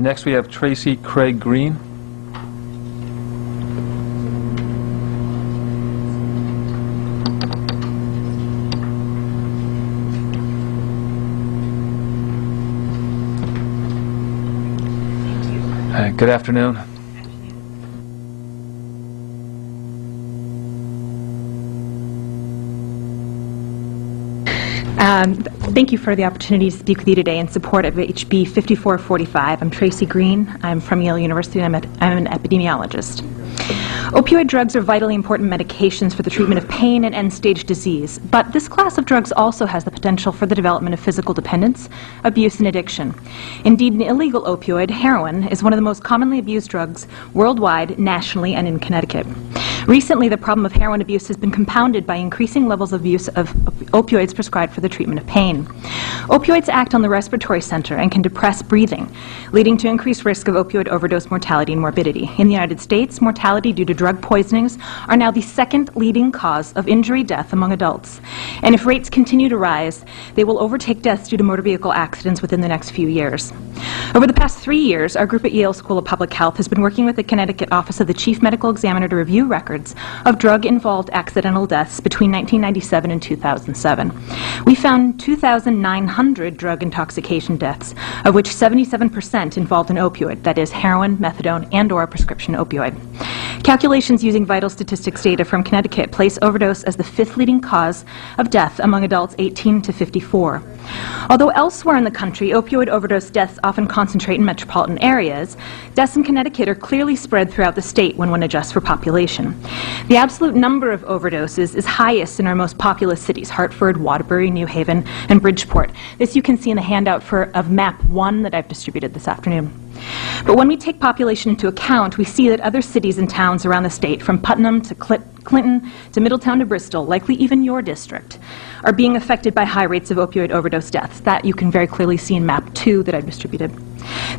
Next we have Tracy Craig Green. Good afternoon. Thank you for the opportunity to speak with you today in support of HB 5445. I'm Tracy Green. I'm from Yale University, and I'm an epidemiologist. Opioid drugs are vitally important medications for the treatment of pain and end-stage disease, but this class of drugs also has the potential for the development of physical dependence, abuse, and addiction. Indeed, an illegal opioid, heroin, is one of the most commonly abused drugs worldwide, nationally, and in Connecticut. Recently, the problem of heroin abuse has been compounded by increasing levels of use of opioids prescribed for the treatment of pain. Opioids act on the respiratory center and can depress breathing, leading to increased risk of opioid overdose mortality and morbidity. In the United States, mortality due to drug poisonings are now the second leading cause of injury death among adults. And if rates continue to rise, they will overtake deaths due to motor vehicle accidents within the next few years. Over the past 3 years, our group at Yale School of Public Health has been working with the Connecticut Office of the Chief Medical Examiner to review records of drug-involved accidental deaths between 1997 and 2007. We found 2,900 drug intoxication deaths, of which 77% involved an opioid, that is heroin, methadone, and/or a prescription opioid. Calculations using vital statistics data from Connecticut place overdose as the 5th leading cause of death among adults 18 to 54. Although elsewhere in the country, opioid overdose deaths often concentrate in metropolitan areas, deaths in Connecticut are clearly spread throughout the state when one adjusts for population. The absolute number of overdoses is highest in our most populous cities, Hartford, Waterbury, New Haven, and Bridgeport. This you can see in the handout of map 1 that I've distributed this afternoon. But when we take population into account, we see that other cities and towns around the state, from Putnam to Clinton to Middletown to Bristol, likely even your district, are being affected by high rates of opioid overdose deaths. That you can very clearly see in map 2 that I've distributed.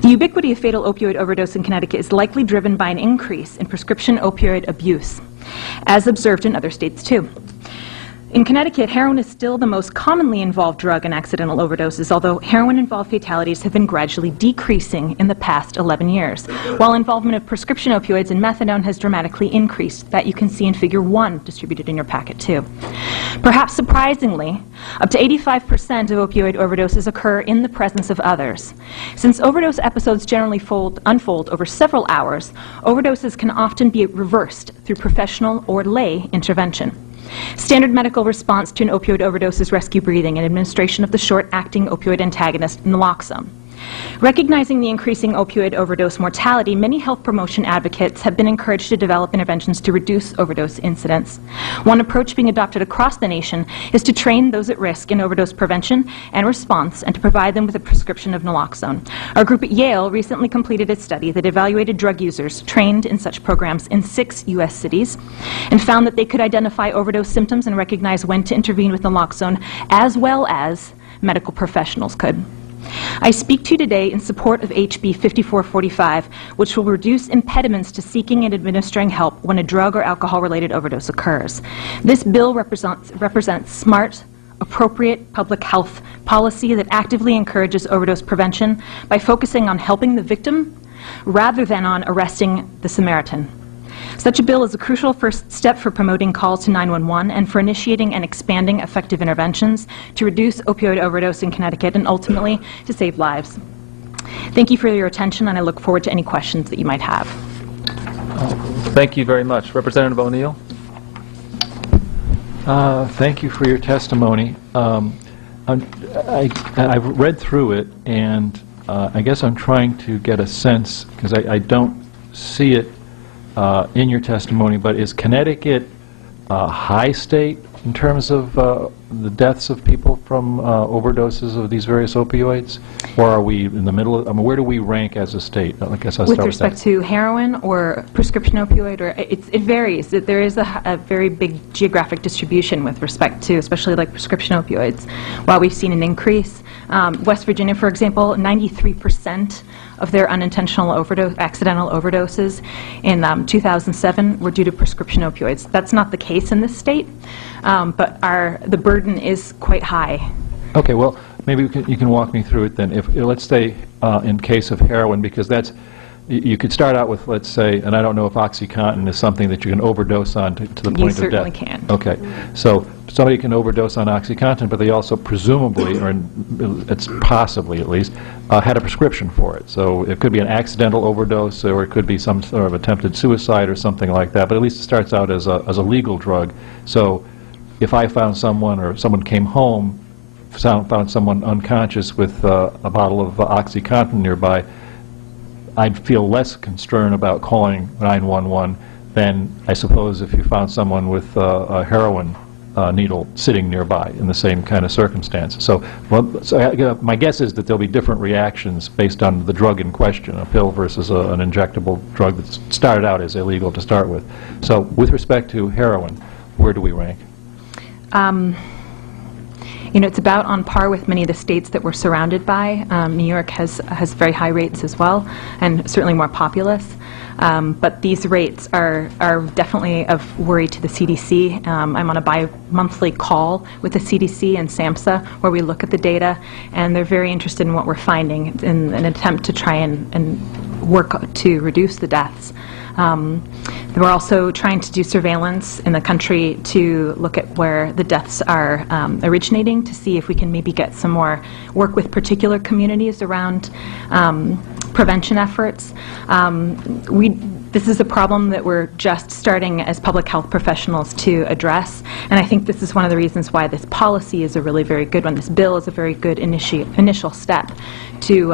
The ubiquity of fatal opioid overdose in Connecticut is likely driven by an increase in prescription opioid abuse, as observed in other states too. In Connecticut, heroin is still the most commonly involved drug in accidental overdoses, although heroin-involved fatalities have been gradually decreasing in the past 11 years, while involvement of prescription opioids and methadone has dramatically increased. That you can see in Figure 1, distributed in your packet too. Perhaps surprisingly, up to 85% of opioid overdoses occur in the presence of others. Since overdose episodes generally unfold over several hours, overdoses can often be reversed through professional or lay intervention. Standard medical response to an opioid overdose is rescue breathing and administration of the short-acting opioid antagonist naloxone. Recognizing the increasing opioid overdose mortality, many health promotion advocates have been encouraged to develop interventions to reduce overdose incidence. One approach being adopted across the nation is to train those at risk in overdose prevention and response and to provide them with a prescription of naloxone. Our group at Yale recently completed a study that evaluated drug users trained in such programs in 6 U.S. cities and found that they could identify overdose symptoms and recognize when to intervene with naloxone as well as medical professionals could. I speak to you today in support of HB 5445, which will reduce impediments to seeking and administering help when a drug or alcohol-related overdose occurs. This bill represents smart, appropriate public health policy that actively encourages overdose prevention by focusing on helping the victim rather than on arresting the Samaritan. Such a bill is a crucial first step for promoting calls to 911 and for initiating and expanding effective interventions to reduce opioid overdose in Connecticut and ultimately to save lives. Thank you for your attention, and I look forward to any questions that you might have. Thank you very much. Representative O'Neill. Thank you for your testimony. I've read through it, and I guess I'm trying to get a sense, because I don't see it in your testimony, but is Connecticut a high state in terms of the deaths of people from overdoses of these various opioids? Or are we in the middle? I mean, where do we rank as a state? I guess I'll start with that. With respect to heroin or prescription opioid, or it varies. There is a very big geographic distribution with respect to, especially like prescription opioids. While we've seen an increase, West Virginia, for example, 93% of their unintentional accidental overdoses in 2007 were due to prescription opioids. That's not the case in this state, but the burden is quite high. Okay, well, maybe you can walk me through it then. If let's say in case of heroin, because that's, you could start out with, let's say, and I don't know if OxyContin is something that you can overdose on to the point of death. You certainly can. Okay. So somebody can overdose on OxyContin, but they also presumably, or it's possibly at least, had a prescription for it. So it could be an accidental overdose, or it could be some sort of attempted suicide or something like that, but at least it starts out as a legal drug. So if I found someone, or someone came home, found someone unconscious with a bottle of OxyContin nearby, I'd feel less concern about calling 911 than, I suppose, if you found someone with a heroin needle sitting nearby in the same kind of circumstance. So, my guess is that there'll be different reactions based on the drug in question, a pill versus an injectable drug that started out as illegal to start with. So, with respect to heroin, where do we rank? You know, it's about on par with many of the states that we're surrounded by. New York has very high rates as well, and certainly more populous. But these rates are definitely of worry to the CDC. I'm on a bi-monthly call with the CDC and SAMHSA where we look at the data, and they're very interested in what we're finding in an attempt to try and work to reduce the deaths. We're also trying to do surveillance in the country to look at where the deaths are originating, to see if we can maybe get some more work with particular communities around prevention efforts. This is a problem that we're just starting as public health professionals to address, and I think this is one of the reasons why this policy is a really very good one. This bill is a very good initial step to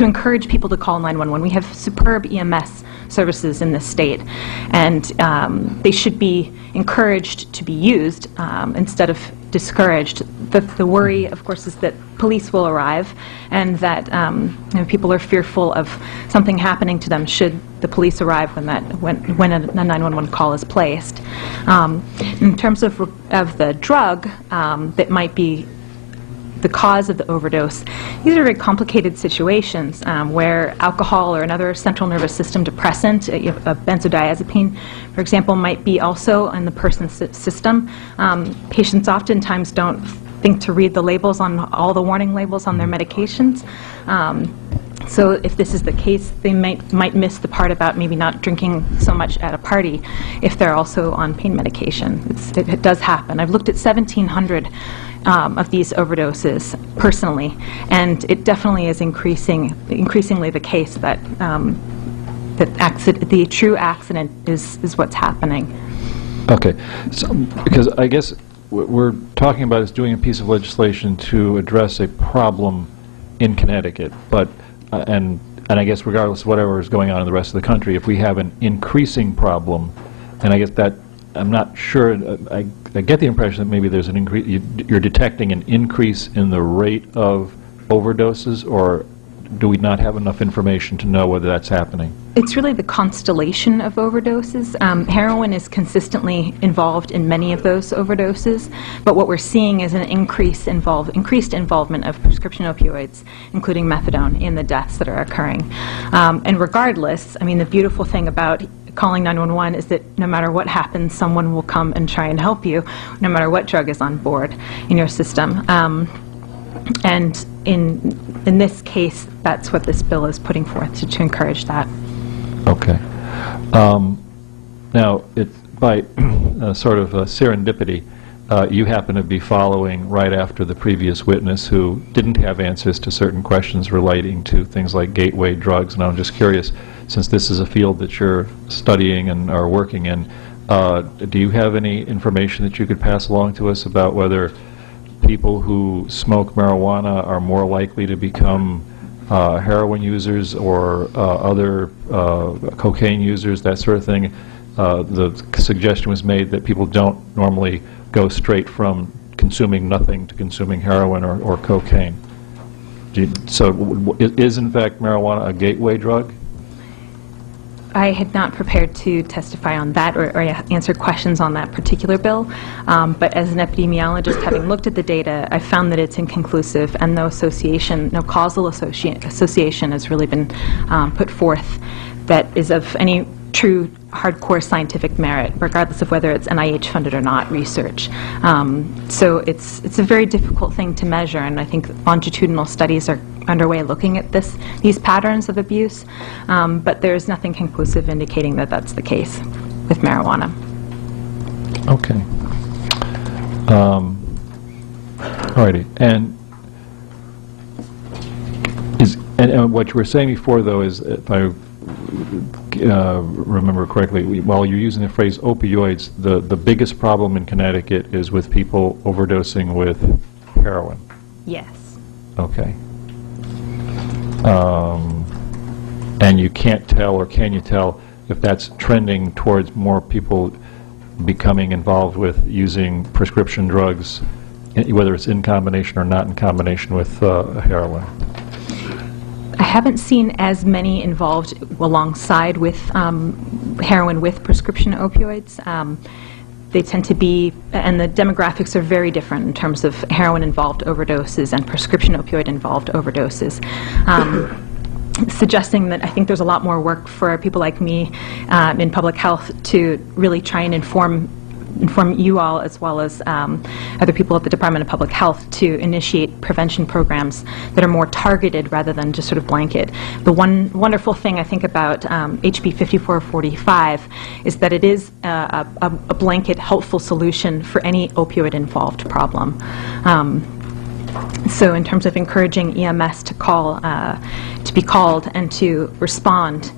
encourage people to call 911. We have superb EMS services in this state, and they should be encouraged to be used instead of discouraged. The worry, of course, is that police will arrive, and that people are fearful of something happening to them should the police arrive when a 911 call is placed. In terms of the drug that might be the cause of the overdose, these are very complicated situations where alcohol or another central nervous system depressant, a benzodiazepine, for example, might be also in the person's system. Patients oftentimes don't think to read the labels on all the warning labels on their medications. So if this is the case, they might miss the part about maybe not drinking so much at a party if they're also on pain medication. It does happen. I've looked at 1,700 of these overdoses personally, and it definitely is increasingly the case that the true accident is what's happening. Okay, so because I guess what we're talking about is doing a piece of legislation to address a problem in Connecticut, but and I guess regardless of whatever is going on in the rest of the country, if we have an increasing problem, and I guess that I'm not sure, I get the impression that maybe there's an increase, you're detecting an increase in the rate of overdoses, or do we not have enough information to know whether that's happening? It's really the constellation of overdoses. Heroin is consistently involved in many of those overdoses, but what we're seeing is an increased involvement of prescription opioids, including methadone, in the deaths that are occurring. And regardless, I mean, the beautiful thing about calling 911 is that no matter what happens, someone will come and try and help you, no matter what drug is on board in your system. And in this case, that's what this bill is putting forth, to encourage that. Okay. Now, by sort of serendipity, you happen to be following right after the previous witness who didn't have answers to certain questions relating to things like gateway drugs, and I'm just curious, since this is a field that you're studying and are working in, do you have any information that you could pass along to us about whether people who smoke marijuana are more likely to become heroin users or other cocaine users, that sort of thing? The suggestion was made that people don't normally go straight from consuming nothing to consuming heroin or cocaine. So is in fact marijuana a gateway drug? I had not prepared to testify on that or answer questions on that particular bill, but as an epidemiologist, having looked at the data, I found that it's inconclusive, and no causal association has really been put forth that is of any true hardcore scientific merit, regardless of whether it's NIH funded or not research. So it's a very difficult thing to measure, and I think longitudinal studies are underway looking at these patterns of abuse, but there's nothing conclusive indicating that that's the case with marijuana. Okay. Alrighty. And what you were saying before, though, is, if I remember correctly, while you're using the phrase opioids, the biggest problem in Connecticut is with people overdosing with heroin. Yes. Okay. And you can't tell, or can you tell, if that's trending towards more people becoming involved with using prescription drugs, whether it's in combination or not in combination with heroin? I haven't seen as many involved alongside with heroin with prescription opioids. They tend to be, and the demographics are very different in terms of heroin-involved overdoses and prescription opioid-involved overdoses. Suggesting that I think there's a lot more work for people like me in public health to really try and inform you all, as well as other people at the Department of Public Health, to initiate prevention programs that are more targeted rather than just sort of blanket. The one wonderful thing I think about HB 5445 is that it is a blanket helpful solution for any opioid-involved problem. So in terms of encouraging EMS to be called and to respond,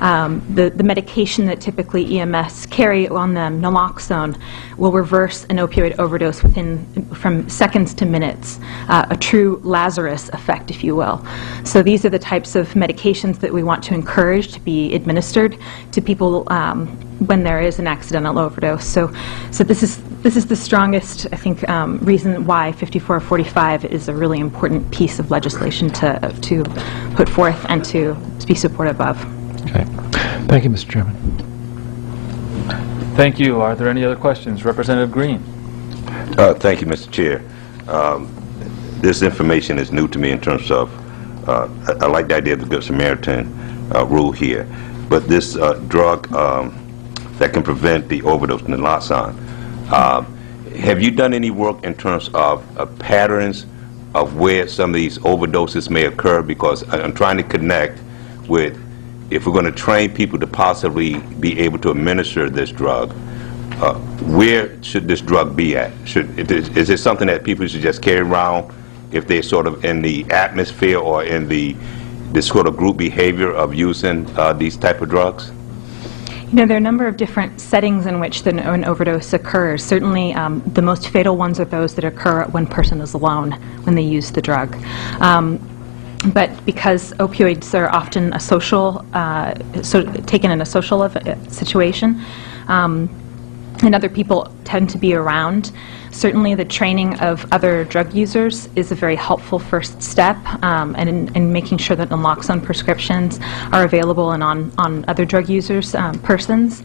the medication that typically EMS carry on them, naloxone, will reverse an opioid overdose from seconds to minutes, a true Lazarus effect, if you will. So these are the types of medications that we want to encourage to be administered to people when there is an accidental overdose. So this is the strongest, I think, reason why 5445 is a really important piece of legislation to put forth and to be supportive of. Okay. Thank you, Mr. Chairman. Thank you. Are there any other questions? Representative Green. Thank you, Mr. Chair. This information is new to me in terms of, I like the idea of the Good Samaritan rule here, but this drug that can prevent the overdose, naloxone, have you done any work in terms of patterns of where some of these overdoses may occur? Because I'm trying to connect with, if we're going to train people to possibly be able to administer this drug, where should this drug be at? Is it something that people should just carry around if they're sort of in the atmosphere or in this sort of group behavior of using these type of drugs? You know, there are a number of different settings in which an overdose occurs. Certainly, the most fatal ones are those that occur when a person is alone when they use the drug. But because opioids are often a social, taken in a social situation, and other people tend to be around, certainly the training of other drug users is a very helpful first step, and in making sure that naloxone prescriptions are available and on other drug users' persons.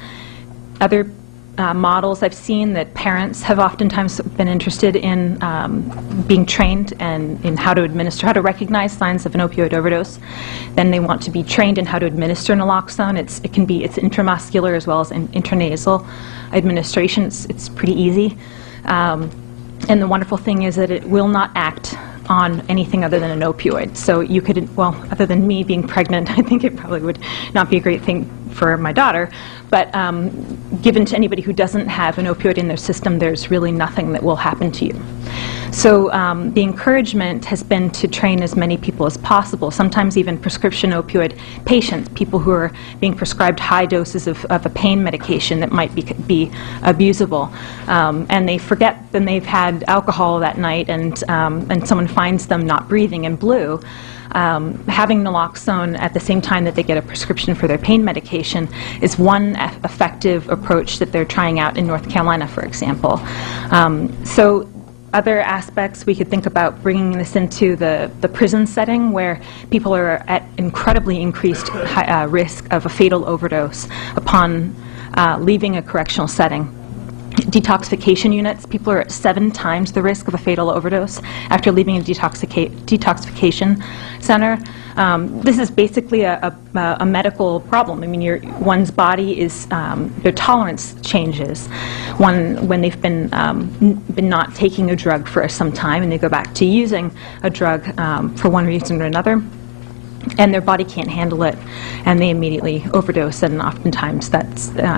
Other models I've seen that parents have oftentimes been interested in being trained and in how to recognize signs of an opioid overdose. Then they want to be trained in how to administer naloxone. It's intramuscular as well as intranasal administration. It's pretty easy. And the wonderful thing is that it will not act on anything other than an opioid. So you could, well, other than me being pregnant, I think it probably would not be a great thing for my daughter, but given to anybody who doesn't have an opioid in their system, there's really nothing that will happen to you. So the encouragement has been to train as many people as possible, sometimes even prescription opioid patients, people who are being prescribed high doses of a pain medication that might be abusable. And they forget that they've had alcohol that night, and someone finds them not breathing and blue. Having naloxone at the same time that they get a prescription for their pain medication is one effective approach that they're trying out in North Carolina, for example. So other aspects, we could think about bringing this into the prison setting, where people are at incredibly increased risk of a fatal overdose upon leaving a correctional setting. detoxification units. People are at 7 times the risk of a fatal overdose after leaving a detoxification center. This is basically a medical problem. I mean, one's body is, their tolerance changes when they've been not taking a drug for some time and they go back to using a drug for one reason or another. And their body can't handle it, and they immediately overdose, and oftentimes that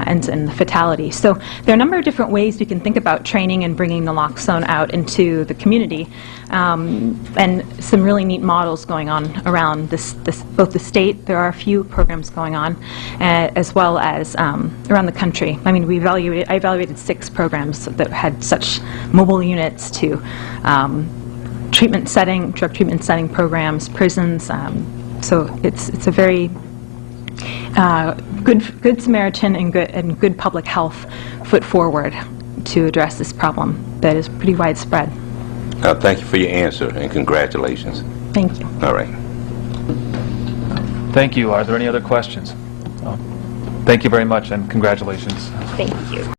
ends in fatality. So there are a number of different ways we can think about training and bringing naloxone out into the community, and some really neat models going on around both the state. There are a few programs going on, as well as around the country. I mean, I evaluated 6 programs that had such mobile units to drug treatment setting programs, prisons. So it's a very good Samaritan and good public health foot forward to address this problem that is pretty widespread. Thank you for your answer, and congratulations. Thank you. All right. Thank you. Are there any other questions? Thank you very much, and congratulations. Thank you.